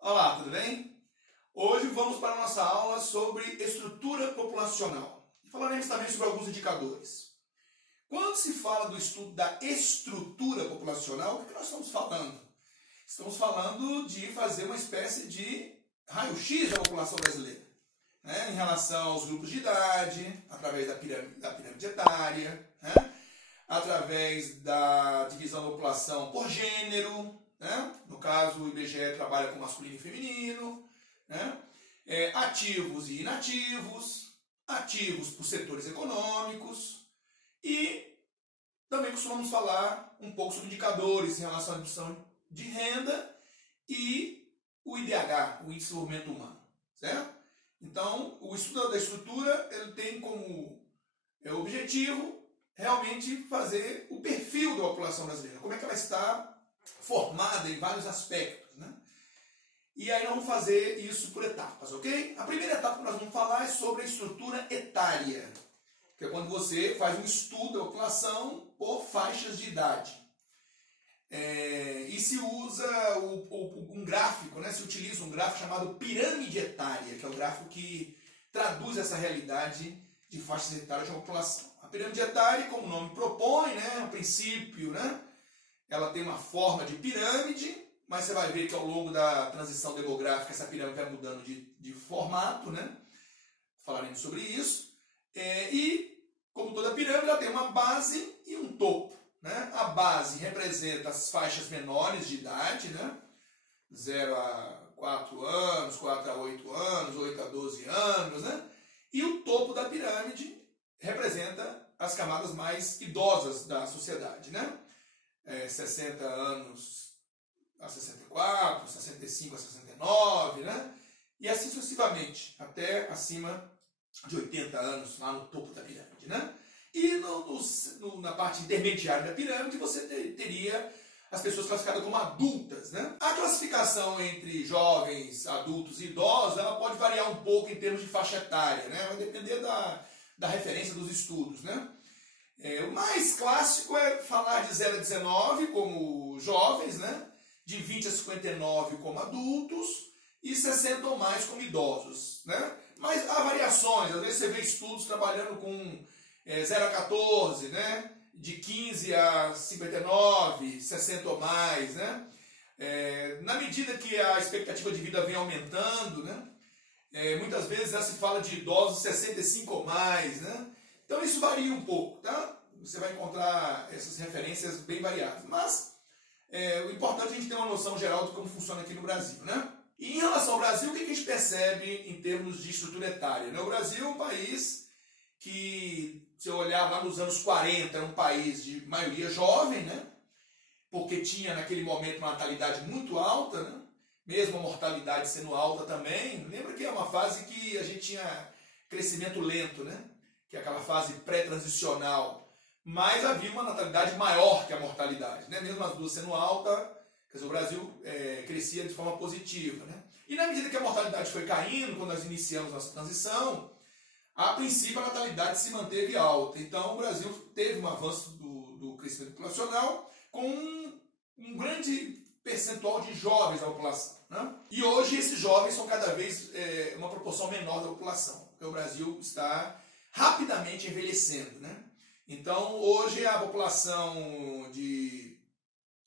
Olá, tudo bem? Hoje vamos para a nossa aula sobre estrutura populacional. E falaremos também sobre alguns indicadores. Quando se fala do estudo da estrutura populacional, o que nós estamos falando? Estamos falando de fazer uma espécie de raio-x da população brasileira, né? Em relação aos grupos de idade, através da pirâmide etária, né? Através da divisão da população por gênero, né? No caso, o IBGE trabalha com masculino e feminino, né? Ativos e inativos, ativos por setores econômicos e também costumamos falar um pouco sobre indicadores em relação à distribuição de renda e o IDH, o Índice de Desenvolvimento Humano, certo? Então, o estudo da estrutura ele tem como objetivo realmente fazer o perfil da população brasileira, como é que ela está formada em vários aspectos, né? E aí nós vamos fazer isso por etapas, ok? A primeira etapa que nós vamos falar é sobre a estrutura etária, que é quando você faz um estudo da população por faixas de idade. E se usa um gráfico, né? Se utiliza um gráfico chamado pirâmide etária, que é o gráfico que traduz essa realidade de faixas etárias da população. A pirâmide etária, como o nome propõe, né? O princípio, né? Ela tem uma forma de pirâmide, mas você vai ver que ao longo da transição demográfica essa pirâmide vai mudando de formato, né? Falaremos sobre isso. E, como toda pirâmide, ela tem uma base e um topo, né? A base representa as faixas menores de idade, né? 0 a 4 anos, 4 a 8 anos, 8 a 12 anos, né? E o topo da pirâmide representa as camadas mais idosas da sociedade, né? 60 anos a 64, 65 a 69, né? E assim sucessivamente, até acima de 80 anos, lá no topo da pirâmide, né? E na parte intermediária da pirâmide você teria as pessoas classificadas como adultas, né? A classificação entre jovens, adultos e idosos, ela pode variar um pouco em termos de faixa etária, né? Vai depender da referência dos estudos, né? O mais clássico é falar de 0 a 19 como jovens, né? De 20 a 59 como adultos e 60 ou mais como idosos, né? Mas há variações, às vezes você vê estudos trabalhando com 0 a 14, né? De 15 a 59, 60 ou mais, né? Na medida que a expectativa de vida vem aumentando, né? Muitas vezes já se fala de idosos 65 ou mais, né? Então isso varia um pouco, tá? Você vai encontrar essas referências bem variadas. Mas o importante é a gente ter uma noção geral de como funciona aqui no Brasil, né? E em relação ao Brasil, o que a gente percebe em termos de estrutura etária? O Brasil é um país que, se eu olhar lá nos anos 40, era um país de maioria jovem, né? Porque tinha naquele momento uma natalidade muito alta, né? Mesmo a mortalidade sendo alta também. Lembra que é uma fase que a gente tinha crescimento lento, né? Que é aquela fase pré-transicional, mas havia uma natalidade maior que a mortalidade, né? Mesmo as duas sendo alta, quer dizer, o Brasil crescia de forma positiva, né? E na medida que a mortalidade foi caindo, quando nós iniciamos nossa transição, a princípio a natalidade se manteve alta. Então o Brasil teve um avanço do crescimento populacional com um grande percentual de jovens da população, né? E hoje esses jovens são cada vez uma proporção menor da população, porque o Brasil está rapidamente envelhecendo, né? Então, hoje a população de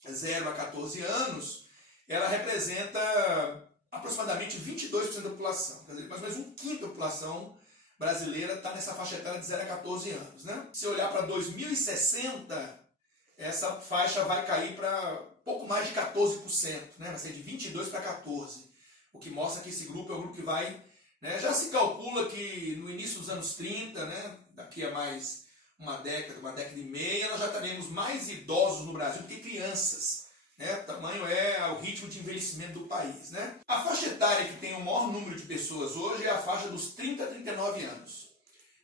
0 a 14 anos, ela representa aproximadamente 22% da população. Quer dizer, mais ou menos um quinto da população brasileira está nessa faixa etária de 0 a 14 anos, né? Se olhar para 2060, essa faixa vai cair para pouco mais de 14%, né? Vai ser de 22 para 14%, o que mostra que esse grupo é o grupo que vai... Já se calcula que no início dos anos 30, né, daqui a mais uma década e meia, nós já teremos mais idosos no Brasil do que crianças, né? O tamanho é o ritmo de envelhecimento do país, né? A faixa etária que tem o maior número de pessoas hoje é a faixa dos 30 a 39 anos,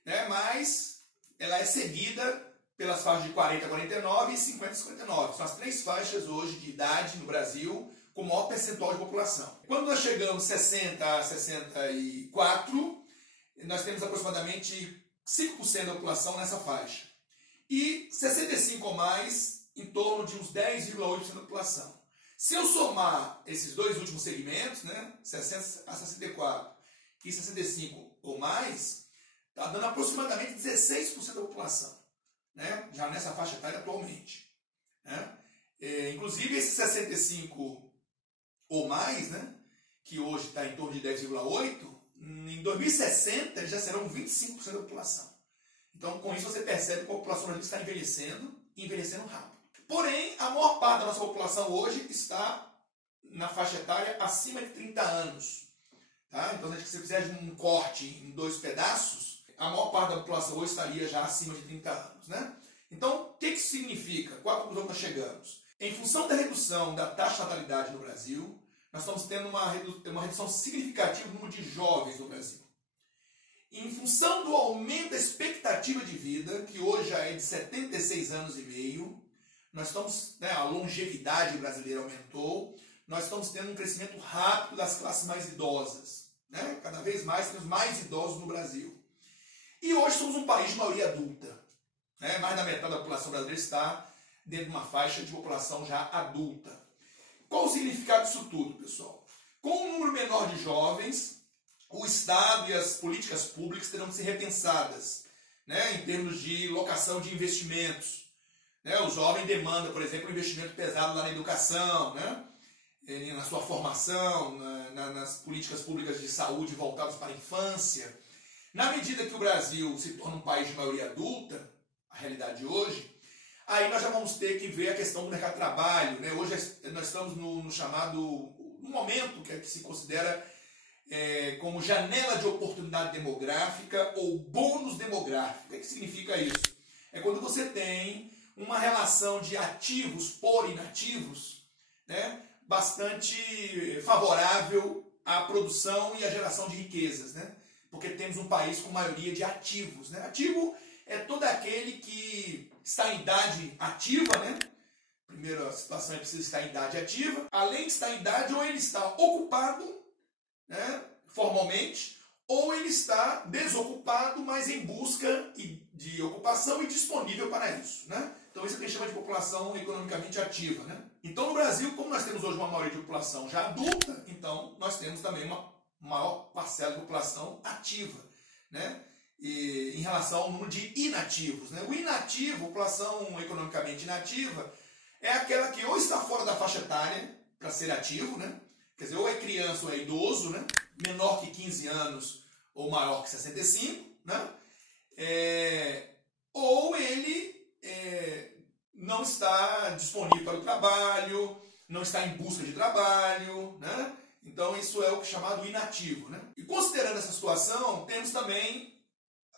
né? Mas ela é seguida pelas faixas de 40 a 49 e 50 a 59. São as três faixas hoje de idade no Brasil com o maior percentual de população. Quando nós chegamos 60 a 64, nós temos aproximadamente 5% da população nessa faixa. E 65 ou mais, em torno de uns 10,8% da população. Se eu somar esses dois últimos segmentos, né, 60 a 64 e 65 ou mais, está dando aproximadamente 16% da população, né, já nessa faixa etária atualmente. Né? Inclusive esses 65 ou mais, né, que hoje está em torno de 10,8%, em 2060 já serão 25% da população. Então, com isso você percebe que a população brasileira está envelhecendo e envelhecendo rápido. Porém, a maior parte da nossa população hoje está na faixa etária acima de 30 anos. Tá? Então, se você fizer um corte em dois pedaços, a maior parte da população hoje estaria já acima de 30 anos. Né? Então, o que isso significa? Qual a conclusão que nós chegamos? Em função da redução da taxa de natalidade no Brasil, nós estamos tendo uma redução significativa no número de jovens no Brasil. Em função do aumento da expectativa de vida, que hoje já é de 76 anos e meio, nós estamos, né, a longevidade brasileira aumentou, nós estamos tendo um crescimento rápido das classes mais idosas. Né? Cada vez mais temos mais idosos no Brasil. E hoje somos um país de maioria adulta. Né? Mais da metade da população brasileira está dentro de uma faixa de população já adulta. Qual o significado disso tudo, pessoal? Com um número menor de jovens, o Estado e as políticas públicas terão que ser repensadas, né, em termos de locação de investimentos. Né? O jovem demanda, por exemplo, um investimento pesado lá na educação, né, na sua formação, nas políticas públicas de saúde voltadas para a infância. Na medida que o Brasil se torna um país de maioria adulta, a realidade de hoje, aí nós já vamos ter que ver a questão do mercado de trabalho. Né? Hoje nós estamos no momento que se considera como janela de oportunidade demográfica ou bônus demográfico. O que significa isso? É quando você tem uma relação de ativos por inativos, né, bastante favorável à produção e à geração de riquezas. Né? Porque temos um país com maioria de ativos. Né? Ativo é todo aquele que está em idade ativa, né? Primeira situação é preciso estar em idade ativa. Além de estar em idade, ou ele está ocupado, né, formalmente, ou ele está desocupado, mas em busca de ocupação e disponível para isso. Né? Então isso é o que a gente chama de população economicamente ativa. Né? Então no Brasil, como nós temos hoje uma maioria de população já adulta, então nós temos também uma maior parcela de população ativa, né? E, em relação ao número de inativos. Né? O inativo, população economicamente inativa, é aquela que ou está fora da faixa etária para ser ativo, né? Quer dizer, ou é criança ou é idoso, né? Menor que 15 anos ou maior que 65, né? Ou ele não está disponível para o trabalho, não está em busca de trabalho, né? Então isso é o que é chamado inativo. Né? E considerando essa situação, temos também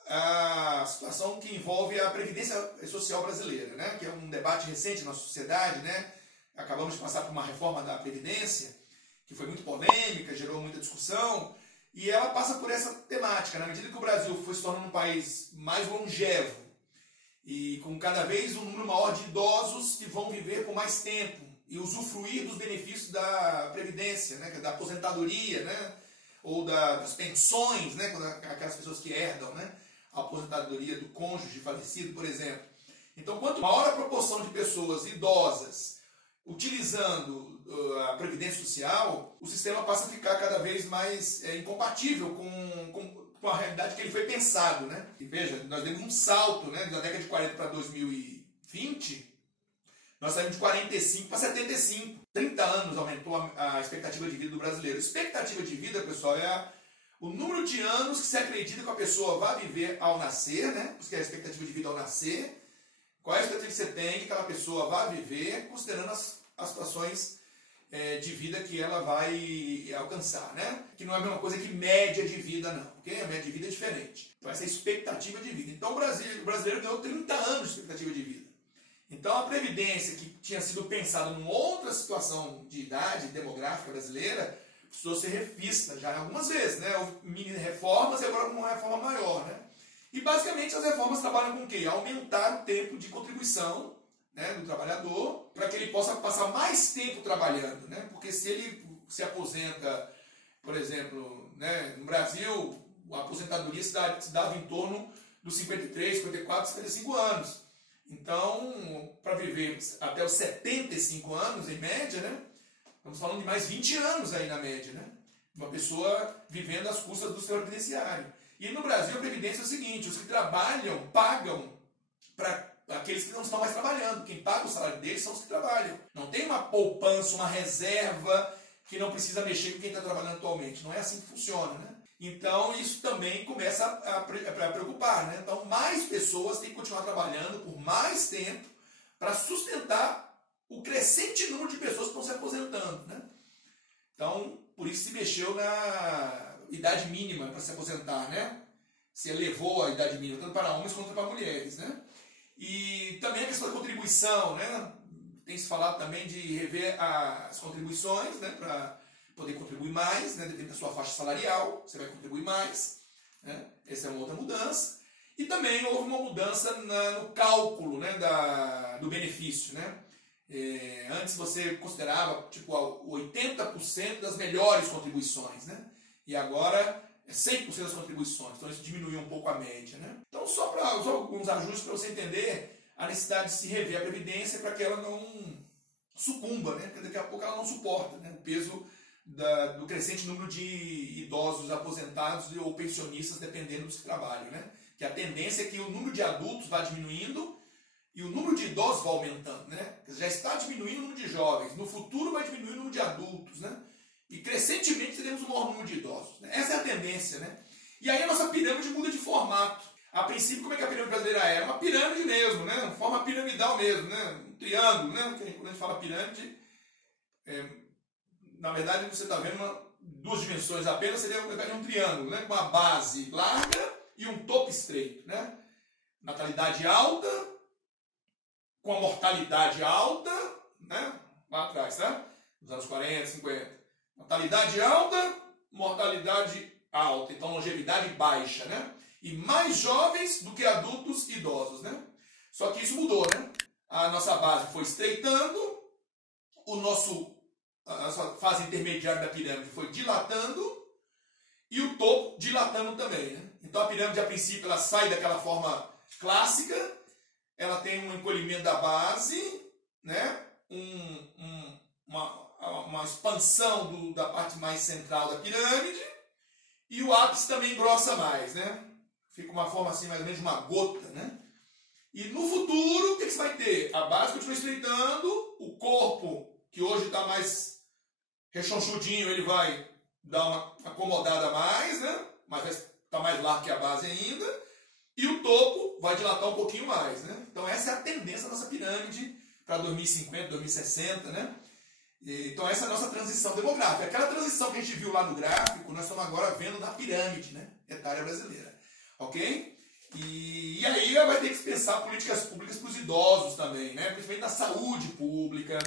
a situação que envolve a Previdência Social brasileira, né? Que é um debate recente na sociedade. Né? Acabamos de passar por uma reforma da Previdência, que foi muito polêmica, gerou muita discussão, e ela passa por essa temática. Na medida que o Brasil foi se tornando um país mais longevo, e com cada vez um número maior de idosos que vão viver por mais tempo, e usufruir dos benefícios da Previdência, né, da aposentadoria, né, ou das pensões, né, aquelas pessoas que herdam, né, a aposentadoria do cônjuge falecido, por exemplo. Então, quanto maior a proporção de pessoas idosas utilizando a Previdência Social, o sistema passa a ficar cada vez mais incompatível com a realidade que ele foi pensado. Né? E veja, nós demos um salto, né, da década de 40 para 2020, nós saímos de 45 para 75. 30 anos aumentou a expectativa de vida do brasileiro. Expectativa de vida, pessoal, é o número de anos que se acredita que a pessoa vai viver ao nascer, né? Porque é a expectativa de vida ao nascer. Qual é a expectativa que você tem que aquela pessoa vai viver, considerando as situações de vida que ela vai alcançar, né? Que não é a mesma coisa que média de vida, não. Porque a média de vida é diferente. Então, essa é a expectativa de vida. Então, o brasileiro ganhou 30 anos de expectativa de vida. Então, a Previdência, que tinha sido pensada numa outra situação de idade demográfica brasileira, precisou ser revista já algumas vezes, né? Houve mini reformas e agora uma reforma maior, né? E, basicamente, as reformas trabalham com o quê? Aumentar o tempo de contribuição, né, do trabalhador, para que ele possa passar mais tempo trabalhando, né? Porque se ele se aposenta, por exemplo, né, no Brasil, a aposentadoria se dava em torno dos 53, 54, 55 anos. Então, para viver até os 75 anos, em média, né, Estamos falando de mais 20 anos aí na média, né? Uma pessoa vivendo às custas do sistema previdenciário. E no Brasil a previdência é o seguinte, os que trabalham pagam para aqueles que não estão mais trabalhando. Quem paga o salário deles são os que trabalham. Não tem uma poupança, uma reserva que não precisa mexer com quem está trabalhando atualmente. Não é assim que funciona, né? Então isso também começa a preocupar, né? Então mais pessoas têm que continuar trabalhando por mais tempo para sustentar o crescente número de pessoas que estão se aposentando, né? Então, por isso se mexeu na idade mínima para se aposentar, né? Se elevou a idade mínima, tanto para homens quanto para mulheres, né? E também a questão da contribuição, né? Tem se falado também de rever as contribuições, né? Para poder contribuir mais, né? Dependendo da sua faixa salarial, você vai contribuir mais, né? Essa é uma outra mudança. E também houve uma mudança no cálculo, né? Do benefício, né? Antes você considerava tipo 80% das melhores contribuições, né? E agora é 100% das contribuições, então isso diminuiu um pouco a média, né? Então só alguns ajustes para você entender a necessidade de se rever a previdência para que ela não sucumba, né? Porque daqui a pouco ela não suporta, né? O peso do crescente número de idosos aposentados ou pensionistas dependendo dos que trabalham, né? Que a tendência é que o número de adultos vá diminuindo e o número de idosos vai aumentando, né? Já está diminuindo o número de jovens, no futuro vai diminuir o número de adultos, né? E crescentemente teremos um maior número de idosos, né? Essa é a tendência, né? E aí a nossa pirâmide muda de formato. A princípio, como é que a pirâmide brasileira era? Uma pirâmide mesmo, né? Forma piramidal mesmo, né? Um triângulo, né? Quando a gente fala pirâmide, na verdade você está vendo duas dimensões apenas, seria um triângulo, né? Com uma base larga e um topo estreito, né? Natalidade alta, com a mortalidade alta, né? Lá atrás, tá? Nos anos 40, 50. Mortalidade alta, mortalidade alta. Então, longevidade baixa, né? E mais jovens do que adultos e idosos, né? Só que isso mudou, né? A nossa base foi estreitando, a nossa fase intermediária da pirâmide foi dilatando e o topo dilatando também, né? Então, a pirâmide, a princípio, ela sai daquela forma clássica, ela tem um encolhimento da base, né? Uma expansão da parte mais central da pirâmide e o ápice também engrossa mais, né? Fica uma forma assim, mais ou menos de uma gota, né? E no futuro, o que você vai ter? A base continua estreitando, o corpo, que hoje está mais rechonchudinho, ele vai dar uma acomodada a mais, né? Mas vai estar mais largo que a base ainda. E o topo vai dilatar um pouquinho mais, né? Então essa é a tendência da nossa pirâmide para 2050, 2060, né? Então essa é a nossa transição demográfica. Aquela transição que a gente viu lá no gráfico, nós estamos agora vendo na pirâmide, né? Etária brasileira. Ok? E aí vai ter que pensar políticas públicas para os idosos também, né? Principalmente na saúde pública,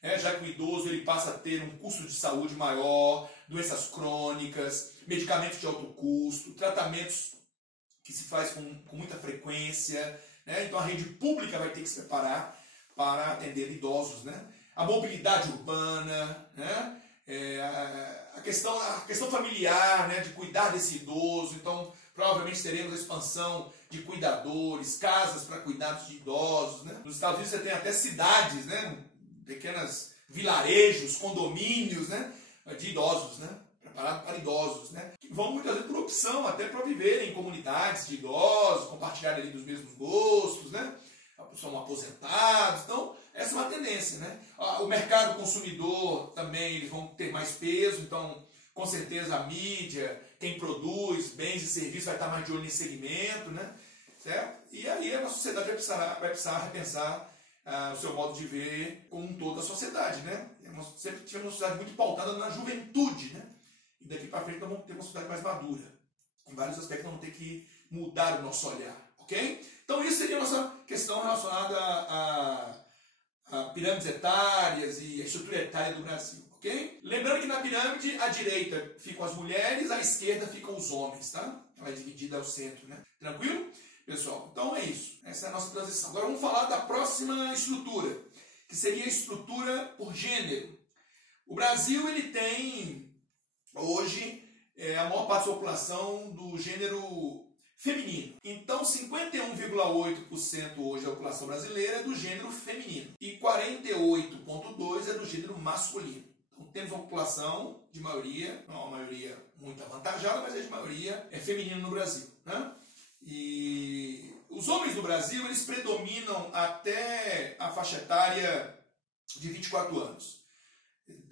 né? Já que o idoso ele passa a ter um custo de saúde maior, doenças crônicas, medicamentos de alto custo, tratamentos que se faz com muita frequência, né? Então a rede pública vai ter que se preparar para atender idosos, né? A mobilidade urbana, né? A questão familiar, né? De cuidar desse idoso. Então provavelmente teremos a expansão de cuidadores, casas para cuidados de idosos, né? Nos Estados Unidos você tem até cidades, né? Pequenas vilarejos, condomínios, né? De idosos, né? Preparado para idosos, né? Que vão muitas vezes por opção, até para viverem em comunidades de idosos, compartilharem ali dos mesmos gostos, né? São aposentados, então essa é uma tendência, né? O mercado consumidor também, eles vão ter mais peso, então com certeza a mídia, quem produz bens e serviços vai estar mais de olho nesse segmento, né? Certo? E aí a nossa sociedade vai precisar repensar o seu modo de ver como um todo a sociedade, né? Nós sempre tivemos uma sociedade muito pautada na juventude, né? E daqui para frente nós vamos ter uma sociedade mais madura. Em vários aspectos nós vamos ter que mudar o nosso olhar, ok? Então isso seria a nossa questão relacionada a pirâmides etárias e a estrutura etária do Brasil, ok? Lembrando que na pirâmide, à direita ficam as mulheres, à esquerda ficam os homens, tá? Ela é dividida ao centro, né? Tranquilo? Pessoal, então é isso. Essa é a nossa transição. Agora vamos falar da próxima estrutura, que seria a estrutura por gênero. O Brasil, ele tem, hoje, a maior parte da população do gênero feminino. Então, 51,8% hoje da população brasileira é do gênero feminino. E 48,2% é do gênero masculino. Então, temos uma população de maioria, não é uma maioria muito avantajada, mas é de maioria feminina no Brasil, né? E os homens no Brasil, eles predominam até a faixa etária de 24 anos.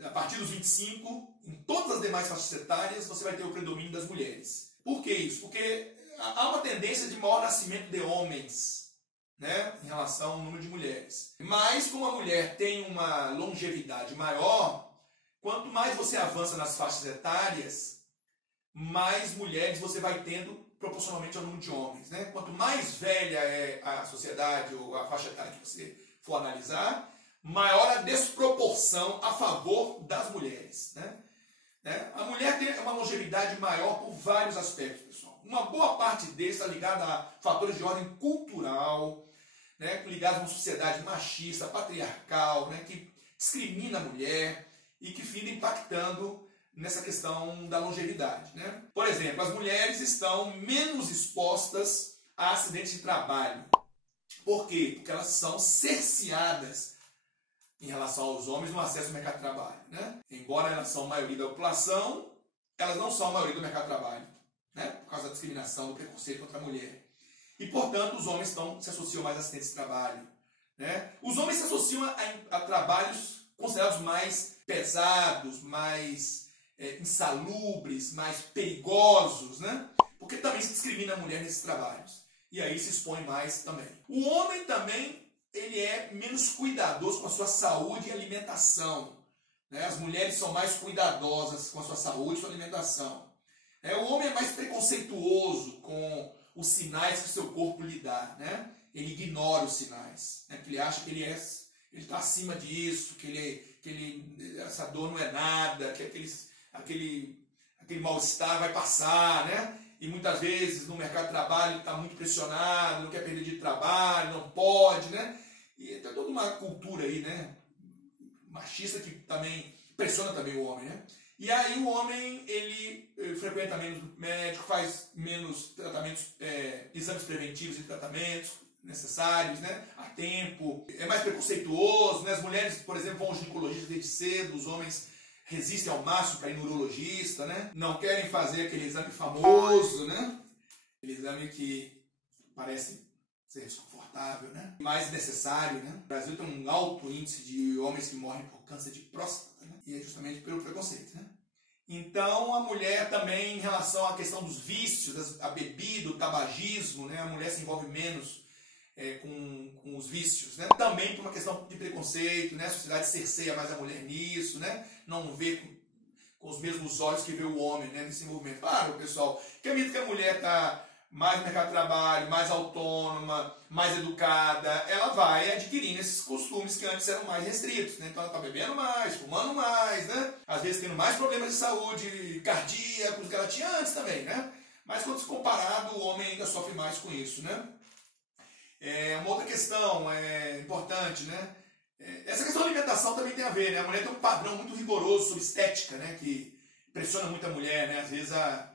A partir dos 25, em todas as demais faixas etárias, você vai ter o predomínio das mulheres. Por que isso? Porque há uma tendência de maior nascimento de homens, né, em relação ao número de mulheres. Mas como a mulher tem uma longevidade maior, quanto mais você avança nas faixas etárias, mais mulheres você vai tendo proporcionalmente ao número de homens, né? Quanto mais velha é a sociedade ou a faixa etária que você for analisar, maior a desproporção a favor das mulheres, né? A mulher tem uma longevidade maior por vários aspectos, pessoal. Uma boa parte deles está ligada a fatores de ordem cultural, né? Ligados a uma sociedade machista, patriarcal, né? Que discrimina a mulher e que fica impactando nessa questão da longevidade, né? Por exemplo, as mulheres estão menos expostas a acidentes de trabalho. Por quê? Porque elas são cerceadas em relação aos homens no acesso ao mercado de trabalho, né? Embora elas são a maioria da população, elas não são a maioria do mercado de trabalho, né? Por causa da discriminação, do preconceito contra a mulher. E, portanto, os homens se associam mais a acidentes de trabalho, né? Os homens se associam a trabalhos considerados mais pesados, mais insalubres, mais perigosos, né? Porque também se discrimina a mulher nesses trabalhos. E aí se expõe mais também. O homem também, ele é menos cuidadoso com a sua saúde e alimentação, né? As mulheres são mais cuidadosas com a sua saúde e sua alimentação. O homem é mais preconceituoso com os sinais que o seu corpo lhe dá, né? Ele ignora os sinais, né? Porque ele acha que ele está acima disso, essa dor não é nada, que aquele mal-estar vai passar, né? E muitas vezes no mercado de trabalho ele está muito pressionado, não quer perder de trabalho, não pode, né? E tem toda uma cultura aí, né? Machista que também pressiona também o homem, né? E aí o homem, ele frequenta menos médico, faz menos tratamentos, exames preventivos e tratamentos necessários, né? A tempo, é mais preconceituoso, né? As mulheres, por exemplo, vão ao ginecologista desde cedo, os homens resistem ao máximo para ir no urologista, né? Não querem fazer aquele exame famoso, né? Aquele exame que parece ser desconfortável, né? Mais necessário, né? O Brasil tem um alto índice de homens que morrem por câncer de próstata, né? E é justamente pelo preconceito, né? Então a mulher também, em relação à questão dos vícios, a bebida, o tabagismo, né? A mulher se envolve menos com os vícios, né? Também por uma questão de preconceito, né? A sociedade cerceia mais a mulher nisso, né? Não vê com os mesmos olhos que vê o homem, né? Nesse movimento. Claro, pessoal, que à medida que a mulher está mais no mercado de trabalho, mais autônoma, mais educada, ela vai adquirindo esses costumes que antes eram mais restritos, né? Então ela está bebendo mais, fumando mais, né? Às vezes tendo mais problemas de saúde cardíacos do que ela tinha antes também, né? Mas quando se comparado, o homem ainda sofre mais com isso, né? Uma outra questão importante, né? Essa questão da alimentação também tem a ver, né? A mulher tem um padrão muito rigoroso sobre estética, né? Que pressiona muito a mulher, né? Às vezes a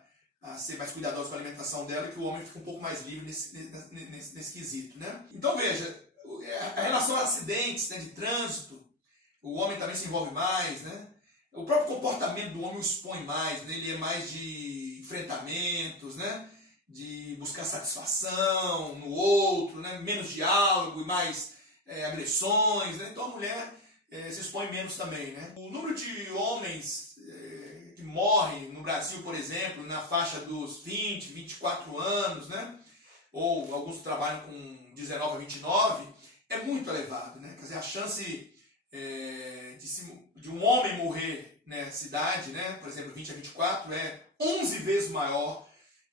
ser mais cuidadosa com a alimentação dela, que o homem fica um pouco mais livre nesse quesito, né? Então veja, a relação a acidentes, né, de trânsito, o homem também se envolve mais, né? O próprio comportamento do homem o expõe mais, né? Ele é mais de enfrentamentos, né? De buscar satisfação no outro, né? Menos diálogo e mais agressões, né? Então a mulher se expõe menos também, né? O número de homens que morrem no Brasil, por exemplo, na faixa dos 20, 24 anos, né? Ou alguns trabalham com 19 a 29, é muito elevado, né? Quer dizer, a chance de um homem morrer nessa idade, né? Por exemplo, 20 a 24, é 11 vezes maior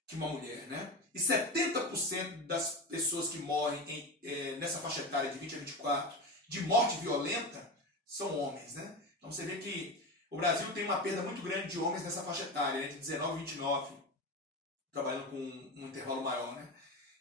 que uma mulher, né? E 70% das pessoas que morrem nessa faixa etária de 20 a 24 de morte violenta são homens, né? Então você vê que o Brasil tem uma perda muito grande de homens nessa faixa etária, entre 19 e 29, trabalhando com um intervalo maior, né?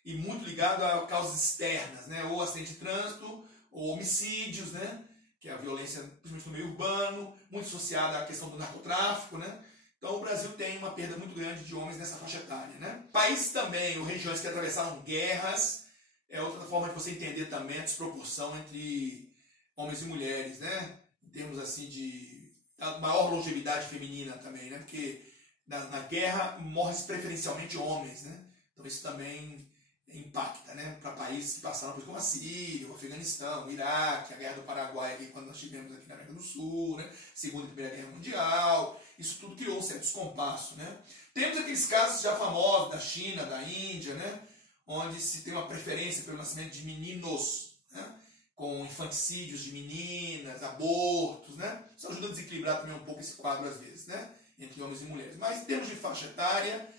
E muito ligado a causas externas, né? Ou acidente de trânsito, ou homicídios, né? Que é a violência, principalmente no meio urbano, muito associada à questão do narcotráfico, né? Então o Brasil tem uma perda muito grande de homens nessa faixa etária, né? Países também, ou regiões que atravessaram guerras, é outra forma de você entender também a desproporção entre homens e mulheres, né? Em termos assim de a maior longevidade feminina também, né? Porque na guerra morrem preferencialmente homens, né? Então isso também impacta, né? Para países que passaram por como a Síria, o Afeganistão, o Iraque, a Guerra do Paraguai, aqui, quando nós tivemos aqui na América do Sul, né? Segunda e Primeira Guerra Mundial, isso tudo criou um certo descompasso, né? Temos aqueles casos já famosos da China, da Índia, né? Onde se tem uma preferência pelo nascimento de meninos, né? Com infanticídios de meninas, abortos, né? Isso ajuda a desequilibrar também um pouco esse quadro às vezes, né? Entre homens e mulheres. Mas em termos de faixa etária,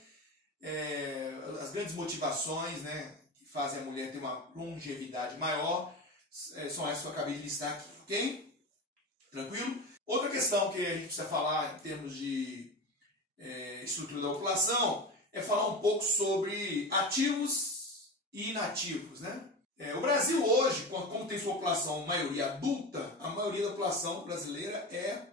as grandes motivações, né, que fazem a mulher ter uma longevidade maior são essas que eu acabei de listar aqui, ok? Tranquilo? Outra questão que a gente precisa falar em termos de estrutura da população é falar um pouco sobre ativos e inativos, né? O Brasil hoje, como tem sua população maioria adulta, a maioria da população brasileira é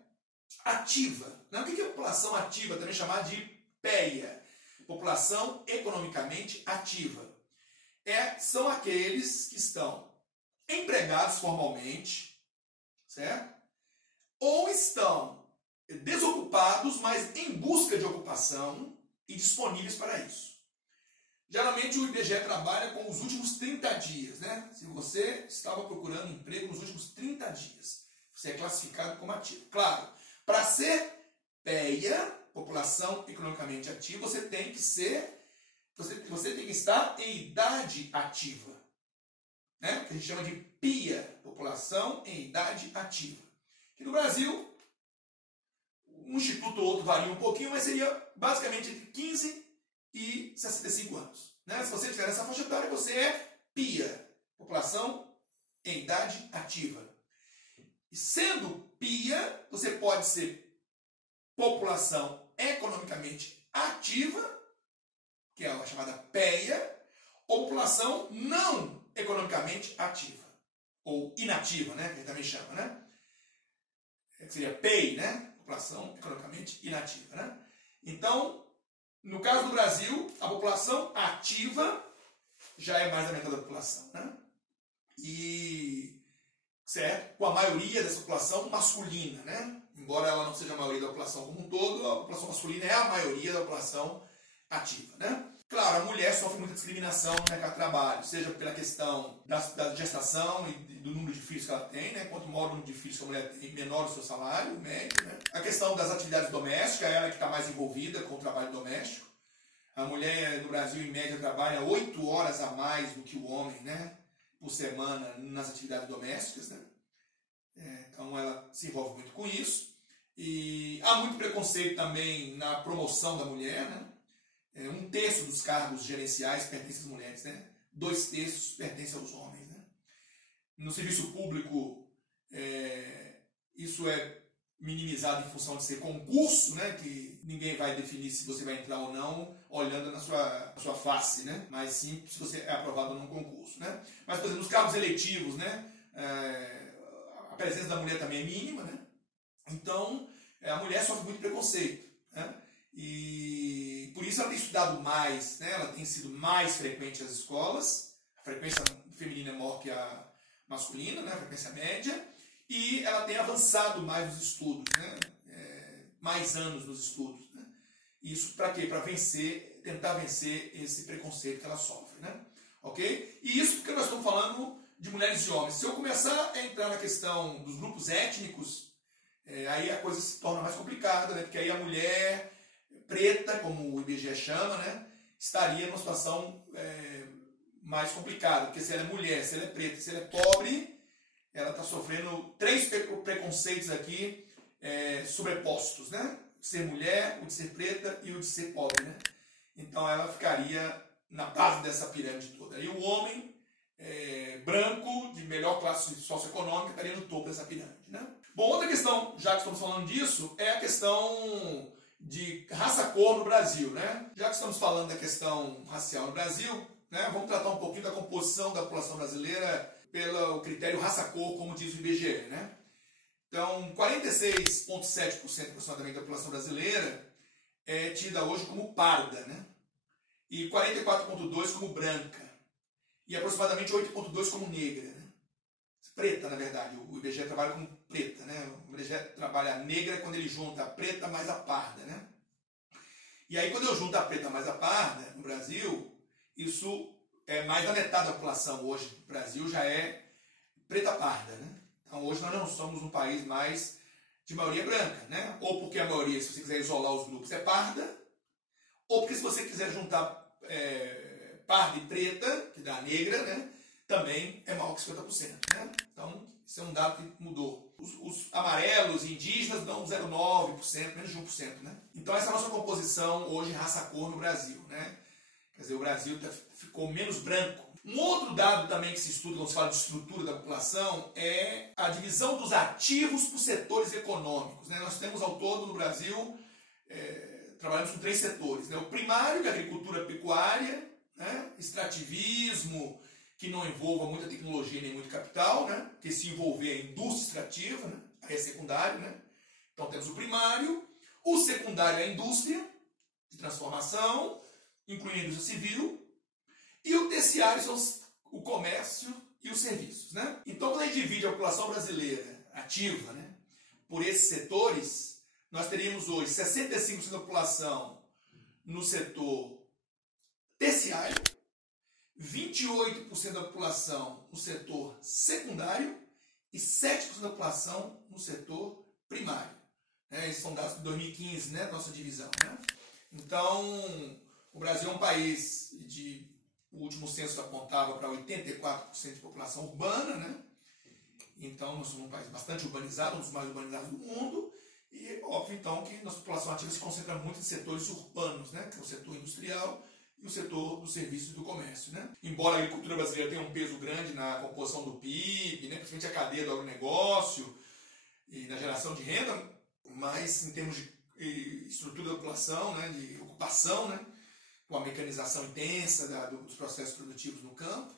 ativa. Né? O que é população ativa? Também chamada de PEA. População economicamente ativa. São aqueles que estão empregados formalmente, certo? Ou estão desocupados, mas em busca de ocupação e disponíveis para isso. Geralmente o IBGE trabalha com os últimos 30 dias, né? Se você estava procurando emprego nos últimos 30 dias, você é classificado como ativo. Claro, para ser PEA, população economicamente ativa, você tem que estar em idade ativa, né? Que a gente chama de PIA, população em idade ativa. Aqui no Brasil, um instituto ou outro varia um pouquinho, mas seria basicamente entre 15 e 65 anos. Né? Se você estiver nessa faixa etária, você é PIA, população em idade ativa. E sendo PIA, você pode ser população economicamente ativa, que é a chamada PEA, ou população não economicamente ativa, ou inativa, né? Que a gente também chama, né? Que seria PEI, né? População economicamente inativa, né? Então, no caso do Brasil, a população ativa já é mais da metade da população, né? E, certo? Com a maioria dessa população masculina, né? Embora ela não seja a maioria da população como um todo, a população masculina é a maioria da população ativa, né? Claro, a mulher sofre muita discriminação no mercado de trabalho, seja pela questão da gestação e do número de filhos que ela tem, né? Quanto maior o número de filhos que a mulher tem, menor o seu salário médio, né? A questão das atividades domésticas, ela que está mais envolvida com o trabalho doméstico. A mulher no Brasil, em média, trabalha 8 horas a mais do que o homem, né? Por semana nas atividades domésticas, né? Então ela se envolve muito com isso. E há muito preconceito também na promoção da mulher, né? 1/3 dos cargos gerenciais pertencem às mulheres, né? 2/3 pertencem aos homens, né? No serviço público, isso é minimizado em função de ser concurso, né? Que ninguém vai definir se você vai entrar ou não olhando na sua face, né? Mas sim se você é aprovado num concurso, né? Mas, por exemplo, nos cargos eletivos, né? A presença da mulher também é mínima, né? Então, a mulher sofre muito preconceito, né? E por isso ela tem estudado mais, né? Ela tem sido mais frequente às escolas, a frequência feminina é maior que a masculina, né? A frequência média, e ela tem avançado mais nos estudos, né? Mais anos nos estudos, né? Isso para quê? Para tentar vencer esse preconceito que ela sofre, né? Ok? E isso porque nós estamos falando de mulheres e homens. Se eu começar a entrar na questão dos grupos étnicos, aí a coisa se torna mais complicada, né? Porque aí a mulher preta, como o IBGE chama, né, estaria numa situação mais complicada, porque se ela é mulher, se ela é preta, se ela é pobre, ela está sofrendo 3 preconceitos aqui sobrepostos, né? O de ser mulher, o de ser preta e o de ser pobre, né? Então ela ficaria na base dessa pirâmide toda. E o homem branco, de melhor classe socioeconômica, estaria no topo dessa pirâmide, né? Bom, outra questão, já que estamos falando disso, é a questão de raça-cor no Brasil, né? Já que estamos falando da questão racial no Brasil, né, vamos tratar um pouquinho da composição da população brasileira pelo critério raça-cor, como diz o IBGE, né? Então, 46,7% aproximadamente da população brasileira é tida hoje como parda, né? E 44,2% como branca. E aproximadamente 8,2% como negra, né? Preta, na verdade. O IBGE trabalha com preta, né? O IBGE trabalha a negra quando ele junta a preta mais a parda, né? E aí quando eu junto a preta mais a parda no Brasil, isso é mais da metade da população hoje no Brasil já é preta parda, né? Então hoje nós não somos um país mais de maioria branca, né? Ou porque a maioria, se você quiser isolar os grupos, é parda, ou porque se você quiser juntar parda e preta, que dá negra, né? Também é maior que 50%, né? Então, isso é um dado que mudou. Os amarelos e indígenas dão 0,9%, menos de 1%, né? Então, essa é a nossa composição hoje raça-cor no Brasil, né? Quer dizer, o Brasil ficou menos branco. Um outro dado também que se estuda quando se fala de estrutura da população é a divisão dos ativos por setores econômicos, né? Nós temos ao todo no Brasil, trabalhamos com 3 setores, né? O primário, que é a agricultura pecuária, né? Extrativismo, que não envolva muita tecnologia nem muito capital, né? Porque se envolver a indústria extrativa, né? Aí é secundário, né? Então temos o primário, o secundário é a indústria de transformação, incluindo a indústria civil, e o terciário são o comércio e os serviços, né? Então quando a gente divide a população brasileira ativa, né, por esses setores, nós teríamos hoje 65% da população no setor terciário, 28% da população no setor secundário e 7% da população no setor primário. Esses são dados de 2015, né, nossa divisão, né? Então, o Brasil é um país o último censo apontava para 84% de população urbana, né? Então, nós somos um país bastante urbanizado, um dos mais urbanizados do mundo, e óbvio, então, que nossa população ativa se concentra muito em setores urbanos, né? Que é o setor industrial e o setor dos serviços e do comércio, né? Embora a agricultura brasileira tenha um peso grande na composição do PIB, né? Principalmente a cadeia do agronegócio e na geração de renda, mas em termos de estrutura da população, né? De ocupação, né? Com a mecanização intensa dos processos produtivos no campo,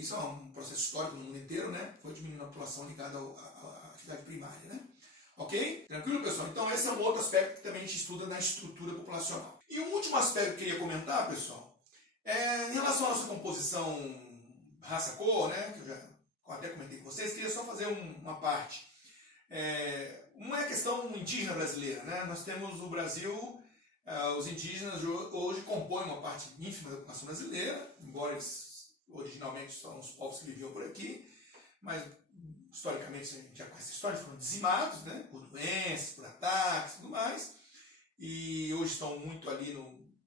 isso é um processo histórico no mundo inteiro, né? Foi diminuindo a população ligada à atividade primária, né? Ok? Tranquilo, pessoal? Então esse é um outro aspecto que também a gente estuda na estrutura populacional. E um último aspecto que eu queria comentar, pessoal, em relação à nossa composição raça-cor, né? Que eu já até comentei com vocês, queria só fazer uma parte. Uma é a questão indígena brasileira, né? Nós temos no Brasil... os indígenas hoje compõem uma parte ínfima da população brasileira, embora eles originalmente são os povos que viviam por aqui, mas historicamente a gente já conhece essa história, foram dizimados, né, por doenças, por ataques e tudo mais, e hoje estão muito ali no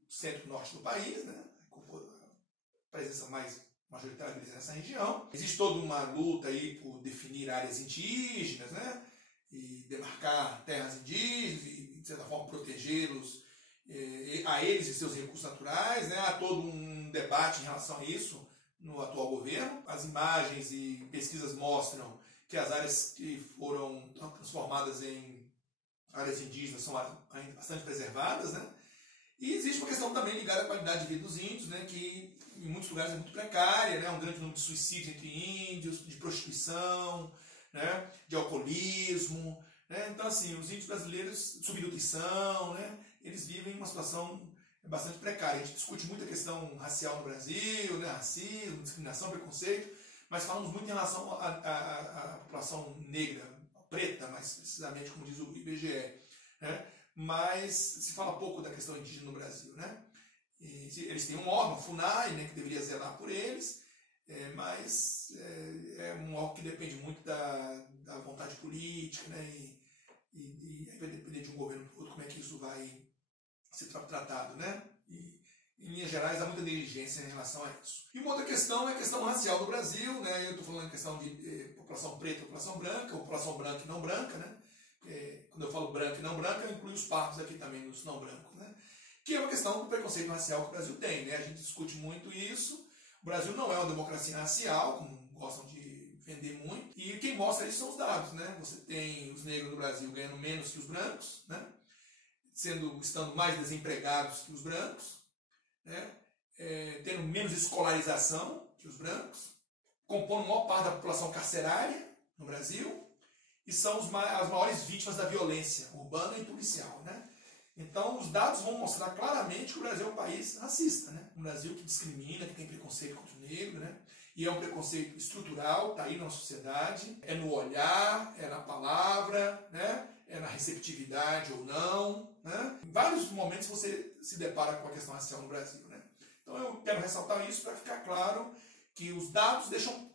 centro-norte do país, né, com a presença mais majoritária deles nessa região. Existe toda uma luta aí por definir áreas indígenas, né, e demarcar terras indígenas e, de certa forma, protegê-los a eles e seus recursos naturais, né? Há todo um debate em relação a isso no atual governo. As imagens e pesquisas mostram que as áreas que foram transformadas em áreas indígenas são ainda bastante preservadas, né? E existe uma questão também ligada à qualidade de vida dos índios, né? Que em muitos lugares é muito precária, né? Um grande número de suicídios entre índios, de prostituição, né? De alcoolismo, né? Então, assim, os índios brasileiros, subnutrição, né? Eles vivem uma situação bastante precária. A gente discute muito a questão racial no Brasil, né? Racismo, discriminação, preconceito, mas falamos muito em relação à população negra, preta, mais precisamente, como diz o IBGE, né? Mas se fala pouco da questão indígena no Brasil, né? E eles têm um órgão, FUNAI, né, que deveria zelar por eles, mas é um órgão que depende muito da vontade política, né? E vai depender de um governo para o outro como é que isso vai ser tratado, né? E, em linhas gerais, há muita negligência em relação a isso. E uma outra questão é a questão racial do Brasil, né? Eu estou falando em questão de população preta e população branca, ou população branca e não branca, né? Quando eu falo branca e não branca, eu incluo os pardos aqui também, nos não brancos, né? Que é uma questão do preconceito racial que o Brasil tem, né? A gente discute muito isso. O Brasil não é uma democracia racial, como gostam de vender muito, e quem mostra isso são os dados, né? Você tem os negros no Brasil ganhando menos que os brancos, né? Estando mais desempregados que os brancos, né? Tendo menos escolarização que os brancos, compondo a maior parte da população carcerária no Brasil, e são as maiores vítimas da violência urbana e policial, né? Então, os dados vão mostrar claramente que o Brasil é um país racista, né? Um Brasil que discrimina, que tem preconceito contra o negro, né? E é um preconceito estrutural, está aí na sociedade, é no olhar, é na palavra, né? É na receptividade ou não. Né? Em vários momentos você se depara com a questão racial no Brasil. Né? Então eu quero ressaltar isso para ficar claro que os dados deixam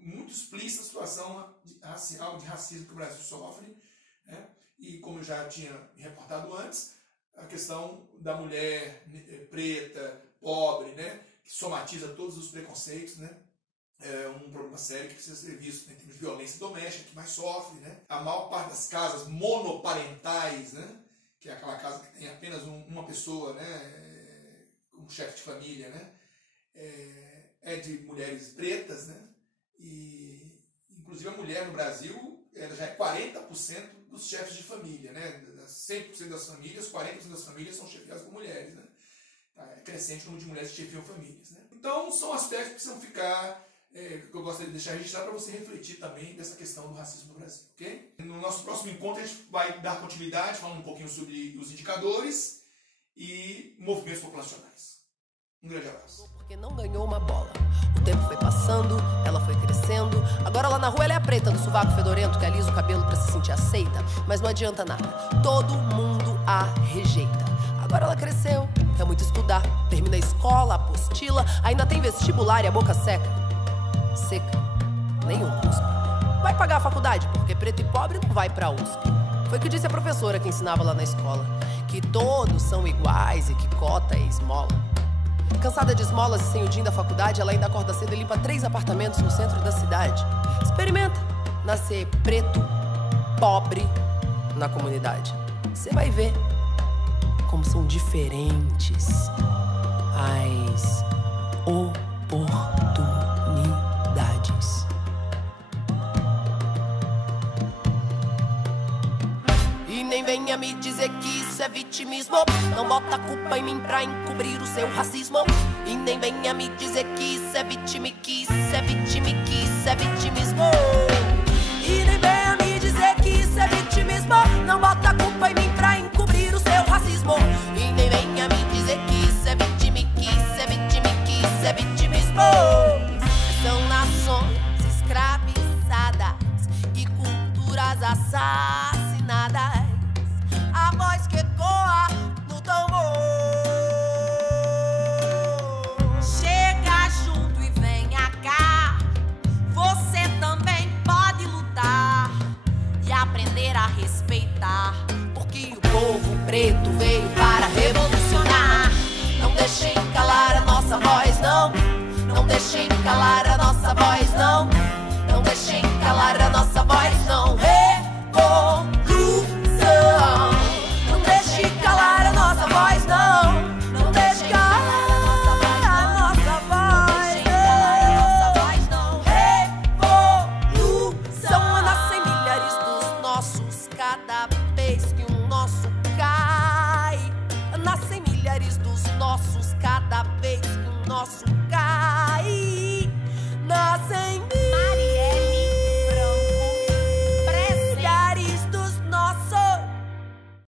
muito explícita a situação racial, de racismo que o Brasil sofre. Né? E como eu já tinha me reportado antes, a questão da mulher preta, pobre, né? Que somatiza todos os preconceitos, né? É um problema sério que precisa ser visto, né? Em termos de violência doméstica, que mais sofre, né? A maior parte das casas monoparentais, né? Que é aquela casa que tem apenas uma pessoa, né? Um chefe de família, né? É de mulheres pretas, né? E inclusive a mulher no Brasil ela já é 40% dos chefes de família, né? 100% das famílias, 40% das famílias são chefiadas por mulheres, né? É crescente o número de mulheres que chefiam famílias, né? Então são aspectos que precisam ficar, que eu gostaria de deixar registrado para você refletir também dessa questão do racismo no Brasil, ok? No nosso próximo encontro a gente vai dar continuidade falando um pouquinho sobre os indicadores e movimentos populacionais. Um grande abraço. Porque não ganhou uma bola. O tempo foi passando, ela foi crescendo. Agora lá na rua ela é a preta do sovaco fedorento que alisa o cabelo pra se sentir aceita. Mas não adianta nada, todo mundo a rejeita. Agora ela cresceu, quer muito estudar. Termina a escola, apostila, ainda tem vestibular e a boca seca. Seca, nenhum cuspe. Vai pagar a faculdade, porque preto e pobre não vai pra USP. Foi o que disse a professora que ensinava lá na escola, que todos são iguais e que cota é esmola. Cansada de esmolas e sem o din da faculdade, ela ainda acorda cedo e limpa 3 apartamentos no centro da cidade. Experimenta nascer preto, pobre na comunidade. Você vai ver como são diferentes as oportunidades. E nem venha me dizer que isso é vitimismo. Não bota a culpa em mim pra encobrir o seu racismo. E nem venha me dizer que isso é que isso é que isso é vitimismo. E nem venha me dizer que isso é vitimismo. Não bota a culpa em mim pra encobrir o seu racismo. E nem venha me dizer que isso é que isso é que isso é vitimismo. São nações escravizadas e culturas assassinadas. A voz que ecoa no tambor. Chega junto e venha cá. Você também pode lutar e aprender a respeitar, porque o povo preto veio para revolucionar. Não deixem calar a nossa voz, não. Não deixem calar a